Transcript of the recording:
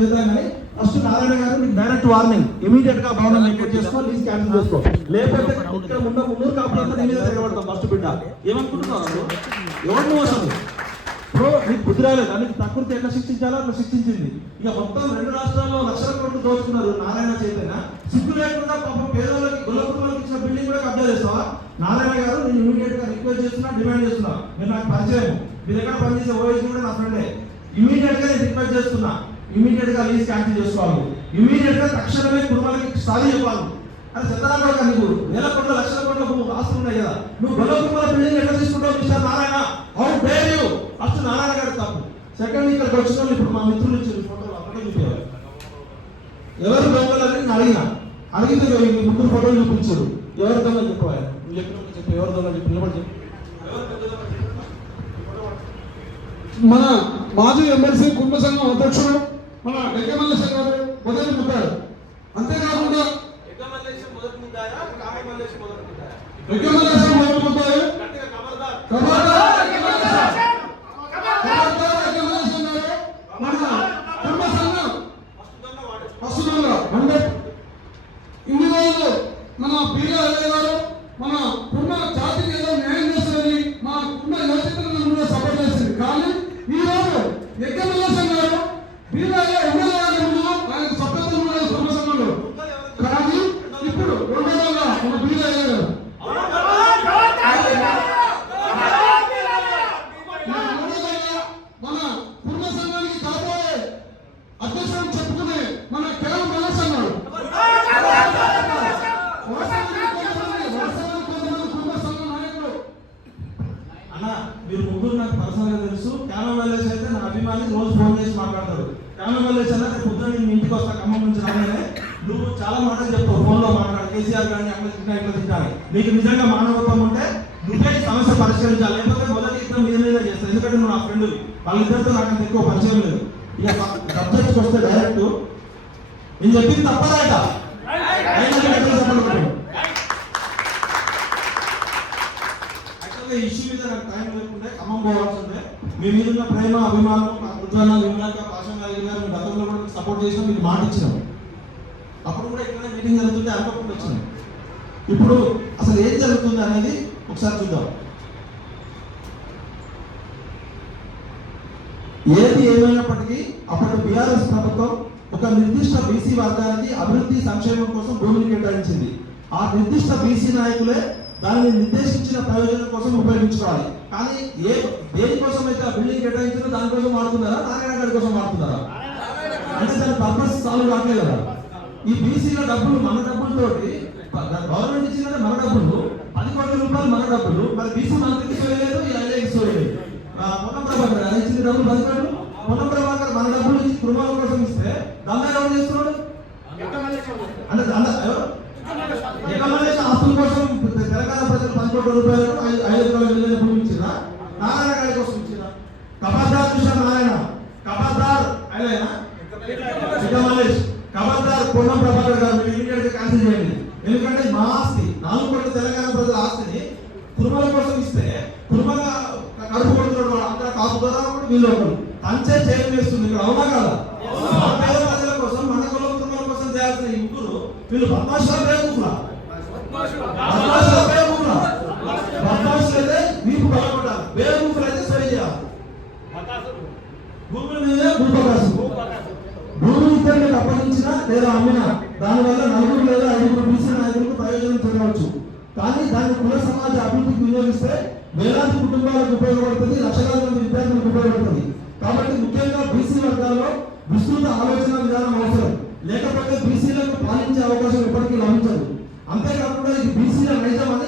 చేద్దాం కానీ ఫస్ట్ నారాయణ గారు నీకు డైరెక్ట్ వార్నింగ్, ఇమీడియట్ గా భవనం వెకేట్ చేసుకో, లీజ్ క్యాన్సిల్ చేసుకో, లేకపోతే ఇక్కడ ఉన్న 300 కాపులంతా నీ మీద తిరగబడతాం. ఫస్ట్ బిడ్డ ఏమనుకుంటున్నావు? ఎవరు నువ్వు అసలు? ఇప్పుడు నీకు బుద్ధి రాలేదు, నీకు ప్రకృతి ఎట్లా శిక్షించాలో అట్లా శిక్షించింది. ఇక మొత్తం 2 రాష్ట్రాల్లో లక్షల కోట్లు దోచుకున్నారు నారాయణ చైతన్య. సిగ్గు లేకుండా పాపం పేదోళ్ళకి గుల్లపురులకు ఇచ్చిన బిల్డింగ్ కూడా కబ్జా చేస్తావా? నారాయణ గారు నేను ఇమీడియట్ గా రిక్వెస్ట్ చేస్తున్నా, డిమాండ్ చేస్తున్నా. మీరు నాకు పరిచయం, మీ దగ్గర పనిచేసే ఓఎస్ కూడా నా ఫ్రెండే. ఇమీడియట్ గా నేను రిక్వెస్ట్ చేస్తున్నా, ఇమీడియట్ గా లీజ్ క్యాన్సిల్ చేసుకోవాలి. ఇమీడియట్ గా తక్షణమే కుటుంబాలకి సారీ చెప్పాలి. అది చెత్తనాడు కానీ నువ్వు వేల కోట్ల లక్షల కోట్ల ఆస్తులు ఉన్నాయి కదా, నువ్వు గుల్లపురుల బిల్డింగ్ ఎట్లా తీసుకుంటావు mister Narayana? How dare you? First Narayana గారు తప్పు. సెకండ్ ఇక్కడికి వచ్చిన వాళ్ళు ఇప్పుడు మా మిత్రులు ఇచ్చారు ఫోటోలు అక్కడే చూపించారు. ఎవరు దొంగలని అడిగితే ఈ 3 ఫోటోలు చూపించారు. ఎవరు దొంగ చెప్పాలి? నువ్వు చెప్పి ఎవరు దొంగ చెప్పి నిలబడి మన మాజీ ఎమ్మెల్సీ కుటుంబ సంఘం అధ్యక్షుడు మన వెంకమల్లేశ్వర గారు మొదటి ముద్దారు. అంతేకాకుండా వెంకమల్లేశ్వర మొదటి ముద్దారు ఇన్ని రోజులు మన పీగా గారు మన పున్న జాతికి ఏదో న్యాయం చేస్తారని మా పున్న యోచనలను కూడా సపోర్ట్ చేసింది. కానీ ఈ రోజు ఎక్కమల్లేశ్వర గారు పీగా ఎమ్మెల్యే ఆయన సభ్యత్వం కూడా పున్న సంఘంలో, కానీ ఇప్పుడు రెండోగా మన పీగా గారు మన పున్న సంఘానికి కాబోయే అధ్యక్షుడు చెప్పుకునే మన కేవలం మల్లేశ్ అన్నాడు. అన్న మీరు ముగ్గురు నాకు పర్సనల్ గా తెలుసు. కేవలం మల్లేశ్ అయితే నా అభిమాని, రోజు ఫోన్ చేసి మాట్లాడతాడు. కేవలం మల్లేశ్ అన్న పొద్దున నేను ఇంటికి వస్తా, ఖమ్మం నుంచి రాగానే నువ్వు చాలా మాటలు చెప్తావు, ఫోన్ లో మాట్లాడు, కేసీఆర్ గారిని అట్లా తింటా ఇట్లా తింటాను. నీకు నిజంగా మానవత్వం ఉంటే నువ్వే సమస్య పరిష్కరించాలి, లేకపోతే మొదటి యుద్ధం మీద చేస్తాను. ఎందుకంటే నువ్వు నా ఫ్రెండ్, వాళ్ళిద్దరితో నాకు ఎక్కువ పరిచయం లేదు. ఇక సబ్జెక్ట్కి వస్తే డైరెక్ట్ నేను చెప్పింది తప్పదాట. యాక్చువల్గా ఇష్యూ మీద నాకు టైం లేకుంటే ఖమ్మం పోవాల్సి ఉంటే, మీ మీద ఉన్న ప్రేమ అభిమానం నా కృతజ్ఞ విమలాక పాషం కలిగిన మీ గతంలో కూడా మీకు సపోర్ట్ చేసినా, మీకు మాట ఇచ్చినాం. అప్పుడు కూడా ఇక్కడే మీటింగ్ జరుగుతుంటే అనుకోకుండా వచ్చినాం. ఇప్పుడు అసలు ఏం జరుగుతుంది అనేది ఒకసారి చూద్దాం. ఏది ఏమైనప్పటికీ అప్పటి బీఆర్ఎస్ ప్రభుత్వం ఒక నిర్దిష్ట బీసీ వర్గానికి అభివృద్ధి సంక్షేమం కోసం భూమిని కేటాయించింది. ఆ నిర్దిష్ట బీసీ నాయకులే దానిని నిర్దేశించిన ప్రయోజనం కోసం ఉపయోగించుకోవాలి. కానీ దేనికోసం అయితే ఆ బిల్డింగ్ కేటాయించారో దానికోసం వాడుతున్నారా, నారాయణ గారి కోసం వాడుతున్నారా? అంటే దాని పర్పస్ సాల్వ్ కావట్లేదు కదా. ఈ బీసీల డబ్బులు మన డబ్బులతోటి గవర్నమెంట్ ఇచ్చిన మన డబ్బులు 10 కోట్ల రూపాయలు మన డబ్బులు, మరి బీసీ మంత్రికి సోయలేదు, ఈ ఐఏకి సోయలేదు. పొన్నం ప్రభాకర్ అది ఇచ్చిన డబ్బులు 10 కోట్లు. పొన్నం ప్రభాకర్ మన డబ్బులు ఇచ్చి కుటుంబాల కోసం ఇస్తే దాన్ని ఎవరు చేస్తున్నాడు? అంటే ఎక్కమల్లేశ ఆస్తుల కోసం తెలంగాణ ప్రజలు 10 కోట్ల రూపాయలు 5 ఎకరాల విలువైన భూమి ఇచ్చినా, నారాయణ గారి కోసం ఇచ్చినా. కబర్దార్ చూసాను నారాయణ, కబర్దార్ ఆయన ఎక్కమల్లేశ్, కబర్దార్ పొన్నం ప్రభాకర్ గారు మీరు ఇమీడియట్ గా క్యాన్సిల్ చేయండి. ఎందుకంటే మా ఆస్తి 4 కోట్ల తెలంగాణ ప్రజల ఆస్తిని కుటుంబాల కోసం ఇస్తే కుటుంబాల కడుపు కొడుతున్నాడు అక్కడ కాపు ద్వారా వీళ్ళు ఒకరు పంచే చేయడం వేస్తుంది. ఇక్కడ అవునా కదా? పేద ప్రజల కోసం మన కుల కుటుంబాల కోసం చేయాల్సిన ఈ ముగ్గురు వీళ్ళు బద్మాషుల బేవకూఫ్లా అయితే వీపు బలపడాలి, బేవకూఫ్లు అయితే సరి చేయాలి. భూముల మీదే భూపకాశం, భూమి ఇద్దరికి అప్పగించినా లేదా అమ్మినా దానివల్ల 4 లేదా 5 బీసీ నాయకులకు ప్రయోజనం జరగవచ్చు. కానీ దాన్ని కుల సమాజ అభివృద్ధికి వినియోగిస్తే వేలాది కుటుంబాలకు ఉపయోగపడుతుంది, లక్షలాది మంది విద్యార్థులకు ఉపయోగపడుతుంది. కాబట్టి ముఖ్యంగా బీసీ వర్గాల్లో విస్తృత ఆలోచన విధానం అవసరం, లేకపోతే బీసీలకు పాలించే అవకాశం ఎప్పటికీ లభించదు. అంతేకాకుండా ఇది బీసీల నైజం అని